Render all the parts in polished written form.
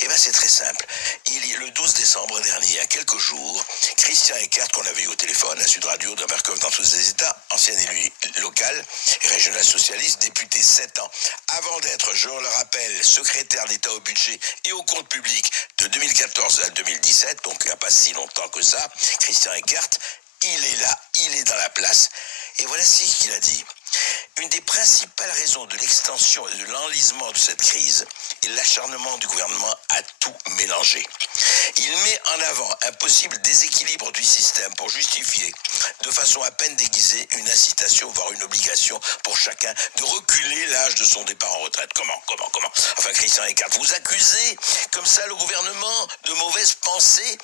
Eh bien, c'est très simple. Le 12 décembre dernier, il y a quelques jours, Christian Eckert, qu'on avait eu au téléphone, à Sud Radio, d'Ambercov dans tous les États, ancien élu local et régional socialiste, député 7 ans, avant d'être, je le rappelle, secrétaire d'État au budget et au compte public de 2014 à 2017, donc il n'y a pas si longtemps que ça, Christian Eckert, il est là, il est dans la place. Et voilà ce qu'il a dit. Une des principales raisons de l'extension et de l'enlisement de cette crise est l'acharnement du gouvernement à tout mélanger. Il met en avant un possible déséquilibre du système pour justifier, de façon à peine déguisée, une incitation, voire une obligation pour chacun de reculer l'âge de son départ en retraite. Comment Enfin, Christian Eckert, vous accusez comme ça le gouvernement de mauvaises pensées?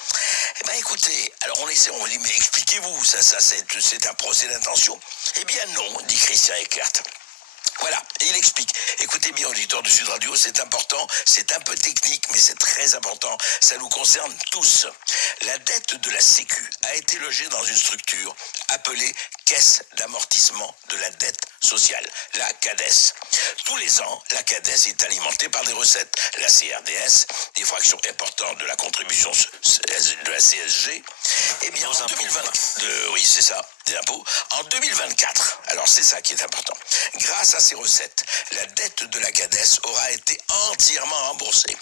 Eh bien, écoutez, alors on lui dit, mais expliquez-vous, ça c'est un procès d'intention. Eh bien non, dit Christian Eckert. Voilà, et il explique. Écoutez bien, auditeur de Sud Radio, c'est important, c'est un peu technique, mais c'est très important, ça nous concerne tous. La dette de la Sécu a été logée dans une structure appelée Caisse d'amortissement de la dette sociale, la CADES. Tous les ans, la CADES est alimentée par des recettes. La CRDS, des fractions importantes de la contribution de la CSG, eh bien, en 2020, oui, c'est ça, des impôts. En 2024, alors c'est ça qui est important, grâce à ces recettes, la dette de la CADES aura été entièrement remboursée.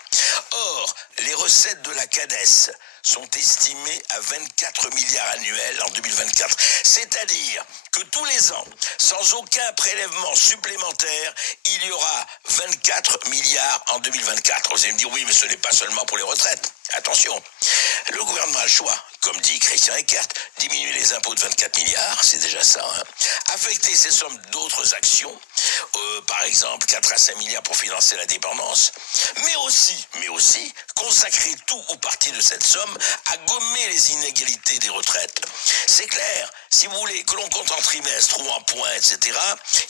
Or, les recettes de la CADES sont estimées à 24 milliards annuels en 2024. C'est-à-dire que tous les ans, sans aucun prélèvement supplémentaire, il y aura 24 milliards en 2024. Vous allez me dire, oui, mais ce n'est pas seulement pour les retraites. Attention, le gouvernement a le choix, comme dit Christian Eckert, diminuer les impôts de 24 milliards, c'est déjà ça, hein. Affecter ces sommes d'autres actions, par exemple 4 à 5 milliards pour financer la dépendance, mais aussi consacrer tout ou partie de cette somme à gommer les inégalités des retraites. C'est clair, si vous voulez que l'on compte en trimestre ou en points, etc.,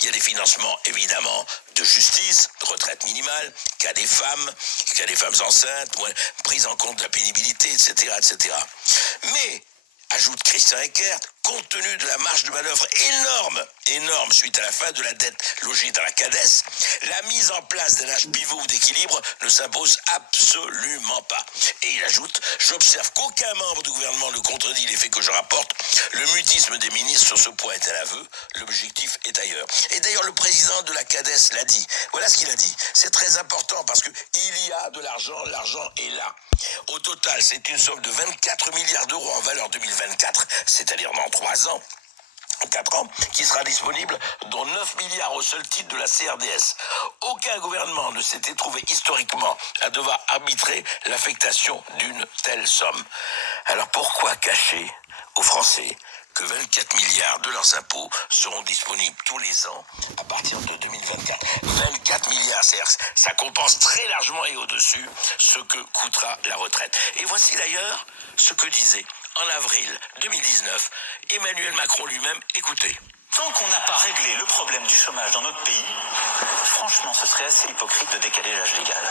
il y a des financements évidemment de justice, de retraite minimale, cas des femmes enceintes, prise en compte de la pénibilité, etc., etc. Mais, ajoute Christian Eckert, compte tenu de la marge de manœuvre énorme suite à la fin de la dette logée dans la CADES, la mise en place d'un âge pivot ou d'équilibre ne s'impose absolument pas. Et il ajoute, j'observe qu'aucun membre du gouvernement ne contredit les faits que je rapporte. Le mutisme des ministres sur ce point est un aveu. L'objectif est ailleurs. Et d'ailleurs, le président de la CADES l'a dit. Voilà ce qu'il a dit. C'est très important parce qu'il y a de l'argent est là. Au total, c'est une somme de 24 milliards d'euros en valeur 2024, c'est-à-dire dans 3 ans, 4 ans, qui sera disponible, dont 9 milliards au seul titre de la CRDS. Aucun gouvernement ne s'était trouvé historiquement à devoir arbitrer l'affectation d'une telle somme. Alors pourquoi cacher aux Français que 24 milliards de leurs impôts seront disponibles tous les ans à partir de 2024. 24 milliards, c'est-à-dire ça compense très largement et au-dessus ce que coûtera la retraite. Et voici d'ailleurs ce que disait en avril 2019 Emmanuel Macron lui-même. Écoutez. Tant qu'on n'a pas réglé le problème du chômage dans notre pays, franchement, ce serait assez hypocrite de décaler l'âge légal.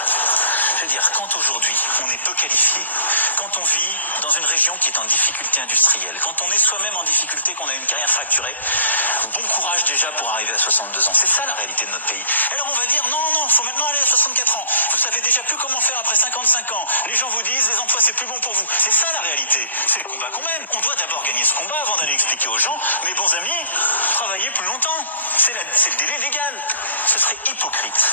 Je veux dire, quand aujourd'hui on est peu qualifié, quand on vit dans une région qui est en difficulté industrielle, quand on est soi-même en difficulté, qu'on a une carrière fracturée, bon courage déjà pour arriver à 62 ans. C'est ça la réalité de notre pays. Alors on va dire, non, il faut maintenant aller à 64 ans. Vous savez déjà plus comment faire après 55 ans. Les gens vous disent, les emplois c'est plus bon pour vous. C'est ça la réalité. C'est le combat qu'on mène. On doit d'abord gagner ce combat avant d'aller expliquer aux gens, mes bons amis, travailler plus longtemps. C'est le délai légal. Ce serait hypocrite.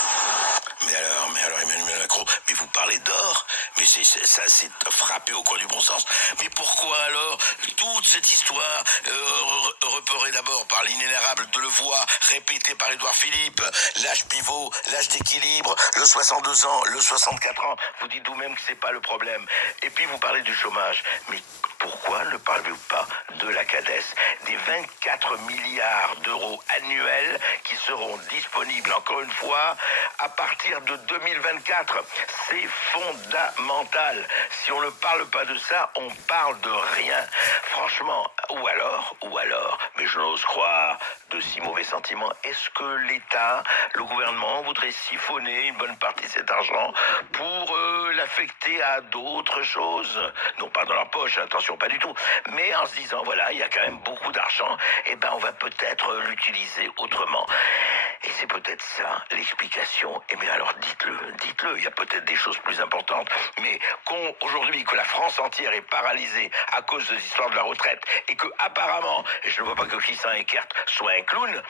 Mais alors Emmanuel Macron, mais vous parlez d'or, mais ça c'est frappé au coin du bon sens. Mais pourquoi alors toute cette histoire repérée d'abord par l'inénarrable Delevoye, répétée par Édouard Philippe, l'âge pivot, l'âge d'équilibre, le 62 ans, le 64 ans, vous dites vous-même que c'est pas le problème. Et puis vous parlez du chômage, mais pourquoi ne parlez-vous pas de la CADES, des 24 milliards d'euros annuels qui seront disponibles, encore une fois, à partir de 2024. C'est fondamental. Si on ne parle pas de ça, on parle de rien. Franchement, ou alors, mais je n'ose croire de si mauvais sentiments, est-ce que l'État, le gouvernement voudrait siphonner une bonne partie de cet argent pour l'affecter à d'autres choses? Non pas dans leur poche, attention, pas du tout, mais en se disant, voilà, il y a quand même beaucoup d'argent, et ben on va peut-être l'utiliser autrement. Et c'est peut-être ça l'explication. Eh bien alors dites-le, il y a peut-être des choses plus importantes. Mais aujourd'hui que la France entière est paralysée à cause de l'histoire de la retraite et que apparemment, et je ne vois pas que Christian Eckert soit un clown,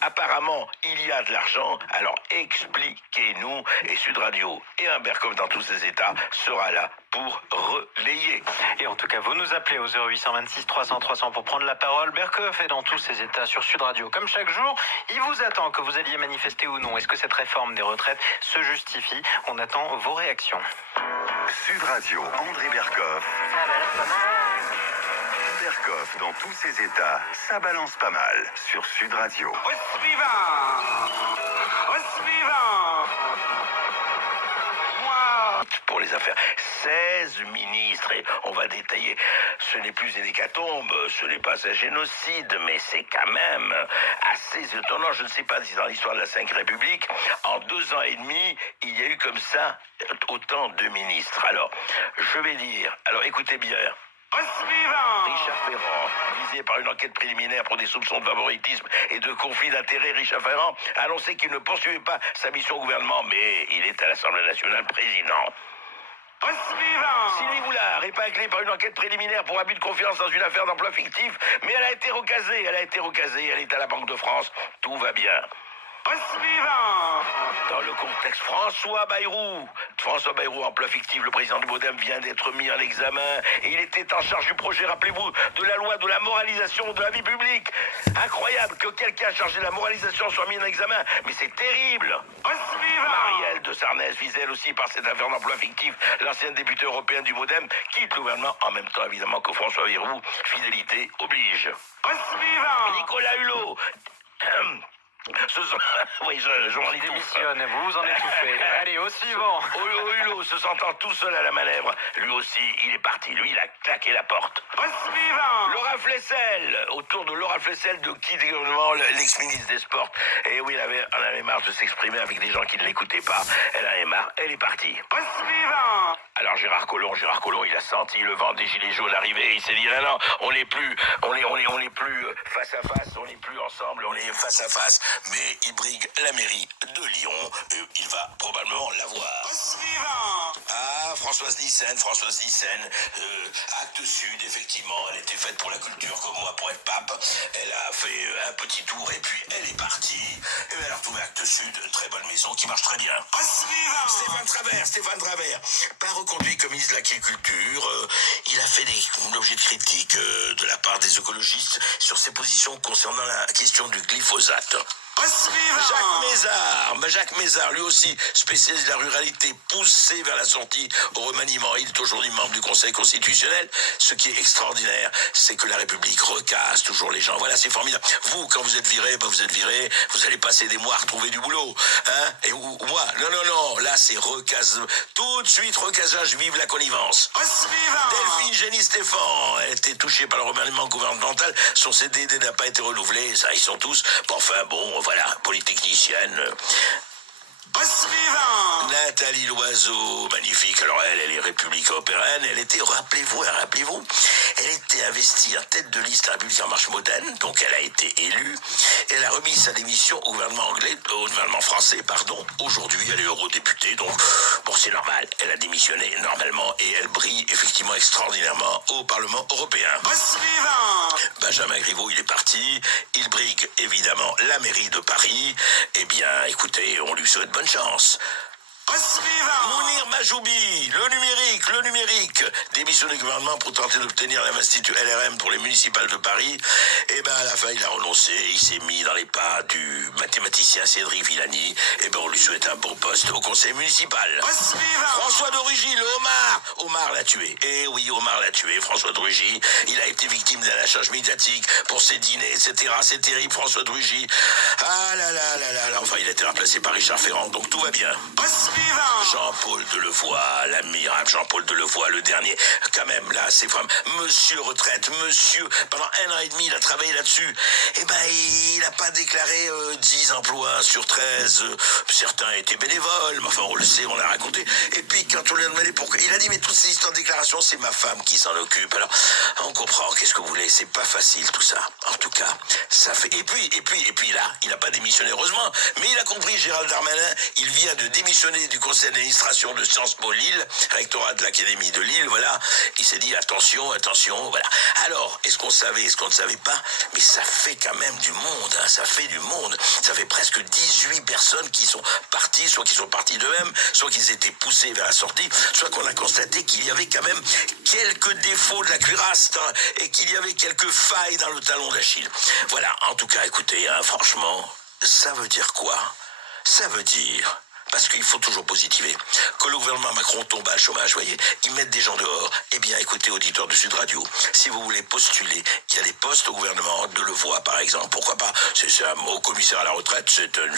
apparemment il y a de l'argent, alors expliquez-nous. Et Sud Radio et Berkoff dans tous ses états sera là pour relayer. Et en tout cas, vous nous appelez au 0826 300 300 pour prendre la parole. Berkoff est dans tous ses états sur Sud Radio. Comme chaque jour, il vous attend que vous alliez manifester ou non. Est-ce que cette réforme des retraites se justifie? On attend vos réactions. Sud Radio, André Berkoff. Berkoff dans tous ses états, ça balance pas mal sur Sud Radio. Au suivant. Pour les affaires, 16 ministres, et on va détailler, ce n'est plus une hécatombe, ce n'est pas un génocide, mais c'est quand même assez étonnant. Je ne sais pas si dans l'histoire de la V République, en 2 ans et demi, il y a eu comme ça autant de ministres. Alors, je vais dire, alors écoutez bien. Richard Ferrand, visé par une enquête préliminaire pour des soupçons de favoritisme et de conflit d'intérêts, Richard Ferrand a annoncé qu'il ne poursuivait pas sa mission au gouvernement, mais il est à l'Assemblée nationale président. Sylvie Goulard, épinglée par une enquête préliminaire pour abus de confiance dans une affaire d'emploi fictif, mais elle a été recasée, elle est à la Banque de France, tout va bien. Dans le contexte, François Bayrou, emploi fictif, le président du MoDem vient d'être mis en examen et il était en charge du projet, rappelez-vous, de la loi de la moralisation de la vie publique. Incroyable que quelqu'un chargé de la moralisation soit mis en examen, mais c'est terrible. Marielle de Sarnez, visée elle aussi par cette affaire d'emploi fictif, l'ancienne députée européenne du MoDem, quitte le gouvernement en même temps évidemment que François Bayrou, fidélité oblige. Nicolas Hulot. Oui, je m'en étouffe. Démissionne, vous en étouffez. Allez, au suivant. Hulot, se sentant tout seul à la manœuvre, lui aussi, il est parti. Lui, il a claqué la porte. Laura Flessel, autour de Laura Flessel, de qui gouvernement, l'ex-ministre des Sports. Et oui, elle en avait marre de s'exprimer avec des gens qui ne l'écoutaient pas. Elle en avait marre, elle est partie. Alors Gérard Collomb, il a senti le vent des gilets jaunes arriver. Il s'est dit non, on n'est plus face à face, on n'est plus ensemble, on est face à face. Mais il brigue la mairie de Lyon. Il va probablement l'avoir. Ah, Françoise Nyssen, Actes Sud, effectivement, elle était faite pour la culture comme moi pour être pape. Elle a fait un petit tour et puis elle est partie. Et elle a retrouvé Actes Sud, très bonne maison qui marche très bien. Stéphane Travers, pas reconduit comme ministre de l'Agriculture. Il a fait l'objet de critiques de la part des écologistes sur ses positions concernant la question du glyphosate. Jacques Mézard, lui aussi spécialiste de la ruralité, poussé vers la sortie au remaniement. Il est aujourd'hui membre du Conseil constitutionnel. Ce qui est extraordinaire, c'est que la République recasse toujours les gens. Voilà, c'est formidable. Vous, quand vous êtes viré, vous êtes viré, vous allez passer des mois à retrouver du boulot. Hein? Et moi, non, là c'est recase. Tout de suite, recasage, vive la connivence. Delphine Génie Stéphane, elle était touchée par le remaniement gouvernemental. Son CDD n'a pas été renouvelé. Ça, ils sont tous. Enfin bon, voilà, polytechnicienne. Nathalie Loiseau, magnifique. Alors elle est républicaine opéraine. Elle était, rappelez-vous, elle était investie en tête de liste République en marche moderne. Donc elle a été élue. Elle a remis sa démission au gouvernement français. Aujourd'hui, elle est eurodéputée. Donc bon, c'est normal. Elle a démissionné normalement et elle brille effectivement extraordinairement au Parlement européen. Benjamin Griveaux, il est parti. Il brigue évidemment la mairie de Paris. Eh bien, écoutez, on lui souhaite bonne chance. Mounir Majoubi, le numérique, démissionné du gouvernement pour tenter d'obtenir l'investiture LRM pour les municipales de Paris. Et ben à la fin il a renoncé, il s'est mis dans les pas du mathématicien Cédric Villani. Et ben on lui souhaite un bon poste au conseil municipal. François de Rugy, le Omar l'a tué. Et oui, Omar l'a tué, François de Rugy. Il a été victime d'un lâchage médiatique pour ses dîners, etc. C'est terrible, François de Rugy. Ah là, enfin il a été remplacé par Richard Ferrand, donc tout va bien. Jean-Paul Delevoye, l'admirable Jean-Paul Delevoye, le dernier, quand même, là, c'est vraiment, monsieur retraite, pendant 1 an et demi, il a travaillé là-dessus, et ben, il n'a pas déclaré 10 emplois sur 13, certains étaient bénévoles, mais enfin, on le sait, on l'a raconté, et puis, quand on lui a demandé pourquoi, il a dit, mais toutes ces histoires de déclaration, c'est ma femme qui s'en occupe. Alors, on comprend, qu'est-ce que vous voulez, c'est pas facile tout ça. En tout cas, ça fait... Et puis là, il n'a pas démissionné, heureusement, mais il a compris, Gérald Darmanin, il vient de démissionner du conseil d'administration de Sciences Po Lille, rectorat de l'Académie de Lille, voilà. Il s'est dit, attention, voilà. Alors, est-ce qu'on savait, est-ce qu'on ne savait pas? Mais ça fait quand même du monde, hein, ça fait du monde. Ça fait presque 18 personnes qui sont parties, soit qui sont parties d'eux-mêmes, soit qu'ils étaient poussés vers la sortie, soit qu'on a constaté qu'il y avait quand même quelques défauts de la cuirasse, hein, et qu'il y avait quelques failles dans le talon d'Achille. Voilà, en tout cas, écoutez, hein, franchement, ça veut dire quoi? Ça veut dire... Parce qu'il faut toujours positiver. Que le gouvernement Macron tombe à chômage, vous voyez, ils mettent des gens dehors. Eh bien, écoutez, auditeurs de Sud Radio, si vous voulez postuler, il y a des postes au gouvernement, de Levoix par exemple, pourquoi pas, c'est un au commissaire à la retraite, c'est un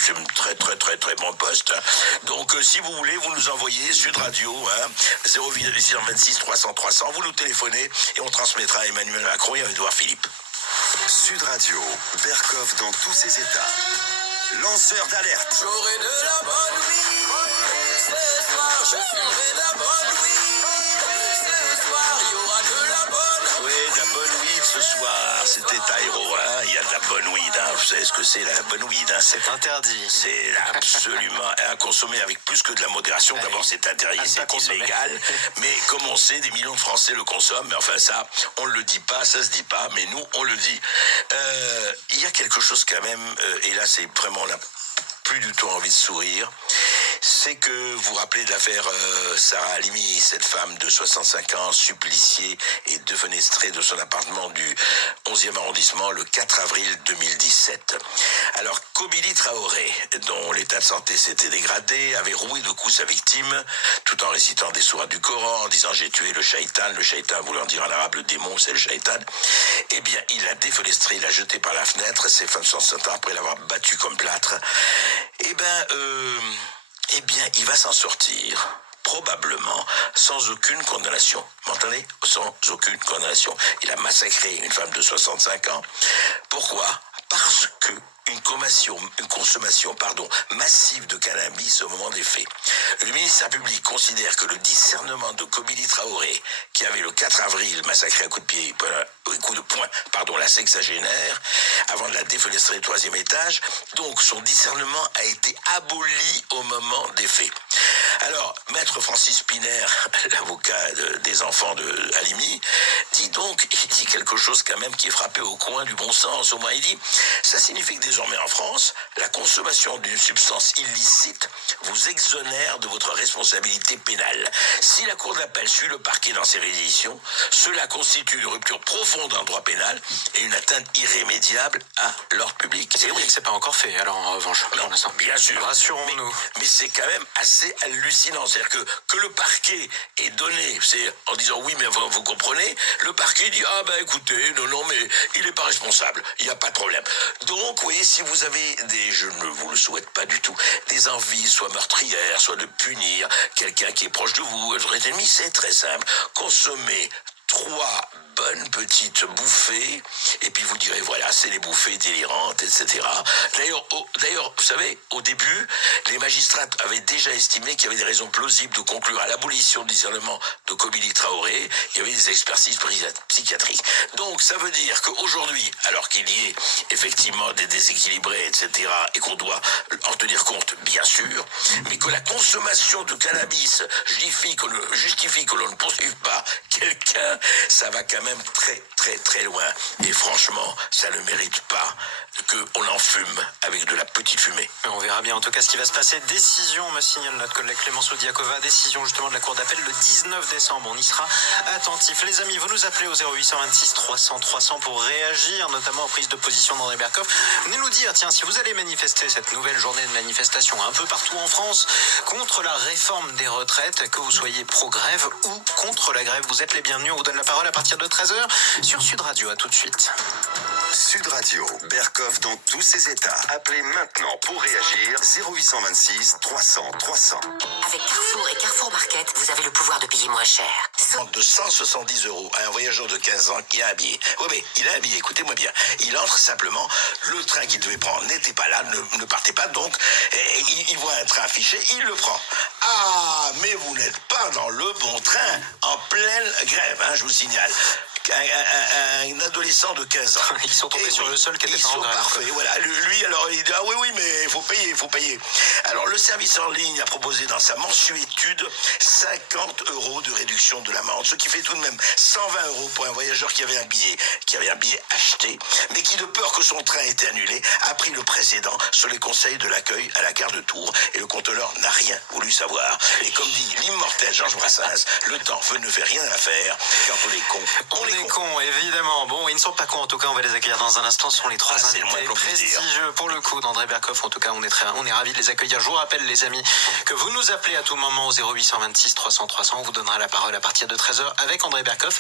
très bon poste. Donc, si vous voulez, vous nous envoyez Sud Radio, 0826 300 300, vous nous téléphonez et on transmettra à Emmanuel Macron et à Édouard Philippe. Sud Radio, Berkoff dans tous ses états. Lanceur d'alerte. J'aurai de la bonne weed. Ce soir, je fumerai de la bonne weed. Ce soir, il y aura de la bonne Oui, de la bonne weed ce soir, c'était Tyro, hein. Il y a de la bonne weed, hein. Vous savez ce que c'est la bonne weed, hein. C'est interdit. C'est absolument à consommer avec plus que de la modération. D'abord, c'est interdit, c'est illégal. Mais comme on sait, des millions de Français le consomment. Mais enfin, ça, on le dit pas, ça se dit pas. Mais nous, on le dit. Il y a quelque chose quand même, et là, c'est vraiment, on n'a plus du tout envie de sourire. C'est que vous vous rappelez de l'affaire Sarah Halimi, cette femme de 65 ans, suppliciée et defenestrée de son appartement du 11e arrondissement le 4 avril 2017. Alors, Kobili Traoré, dont l'état de santé s'était dégradé, avait roué de coups sa victime, tout en récitant des sourates du Coran, en disant « j'ai tué le shaitan », voulant dire en arabe le démon, c'est le shaitan. Eh bien, il l'a défenestré, il l'a jeté par la fenêtre, ses femmes sont ans après l'avoir battu comme plâtre. Eh bien, il va s'en sortir, probablement, sans aucune condamnation. Vous m'entendez? Sans aucune condamnation. Il a massacré une femme de 65 ans. Pourquoi? Parce que une consommation massive de cannabis au moment des faits. Le ministère public considère que le discernement de Kobili Traoré, qui avait le 4 avril massacré à coups de poing, la sexagénaire, avant de la défenestrer au 3e étage, donc son discernement a été aboli au moment des faits. Alors, maître Francis Piner, l'avocat des enfants de Halimi, il dit quelque chose quand même qui est frappé au coin du bon sens. Au moins, il dit, ça signifie que désormais en France, la consommation d'une substance illicite vous exonère de votre responsabilité pénale. Si la Cour d'appel suit le parquet dans ses réquisitions, cela constitue une rupture profonde en droit pénal et une atteinte irrémédiable à l'ordre public. C'est vrai que c'est pas encore fait, alors en revanche. Non, bien sûr. Rassurons-nous. Mais c'est quand même assez hallucinant. C'est-à-dire que le parquet est donné, c'est en disant oui, mais vous comprenez, le parquet dit écoutez, non, mais il n'est pas responsable, il n'y a pas de problème. Donc, vous voyez, si vous avez je ne vous le souhaite pas du tout, des envies, soit meurtrières, soit de punir quelqu'un qui est proche de vous, votre ennemi, c'est très simple. Consommez 3 bonnes petites bouffées, et puis vous direz, voilà, c'est les bouffées délirantes, etc. D'ailleurs, vous savez, au début, les magistrats avaient déjà estimé qu'il y avait des raisons plausibles de conclure à l'abolition du discernement de Kobili Traoré. Il y avait des expertises psychiatriques. Donc, ça veut dire qu'aujourd'hui, alors qu'il y ait effectivement des déséquilibrés, etc., et qu'on doit en tenir compte, bien sûr, mais que la consommation de cannabis justifie que l'on ne poursuive pas quelqu'un, ça va quand même très loin. Et franchement, ça ne mérite pas qu'on en fume avec de la petite fumée. On verra bien en tout cas ce qui va se passer. Décision, me signale notre collègue Clémence Odiakova, décision justement de la Cour d'appel le 19 décembre. On y sera attentif. Les amis, vous nous appelez au 0826 300 300 pour réagir, notamment aux prises de position d'André Berkoff. Venez nous dire, tiens, si vous allez manifester cette nouvelle journée de manifestation un peu partout en France contre la réforme des retraites, que vous soyez pro-grève ou contre la grève, vous êtes les bienvenus. On vous donne la parole à partir de 13h sur Sud Radio. À tout de suite. Sud Radio, Berkoff dans tous ses états. Appelez maintenant pour réagir 0826 300 300. Avec Carrefour et Carrefour Market, vous avez le pouvoir de payer moins cher. De 170 € à un voyageur de 15 ans qui a un billet. Oui, mais il a un billet, écoutez-moi bien. Il entre simplement, le train qu'il devait prendre n'était pas là, ne partait pas, donc il voit un train affiché, il le prend. Ah, mais vous n'êtes pas dans le bon train, en pleine grève, je vous signale. Un adolescent de 15 ans. Ils sont tombés sur le seul qui était ils pas en sont grève. parfaits, voilà. Lui, alors, il dit, ah oui, mais il faut payer. Alors, le service en ligne a proposé dans sa mensuétude 50 € de réduction de l'amende, ce qui fait tout de même 120 € pour un voyageur qui avait un billet acheté, mais qui, de peur que son train ait été annulé, a pris le précédent sur les conseils de l'accueil à la gare de Tours, et le contrôleur n'a rien voulu savoir. Et comme dit l'immortel Georges Brassens, le temps ne fait rien à faire, quand on est con, On est cons, évidemment. Bon, ils ne sont pas cons, en tout cas, on va les accueillir dans un instant. Ce sont les trois c'est le moins invités qu'on puisse dire. prestigieux pour le coup d'André Berkoff. En tout cas, on est ravis de les accueillir. Je vous rappelle, les amis, que vous nous appelez à tout moment au 0826 300 300. On vous donnera la parole à partir de 13h avec André Berkoff.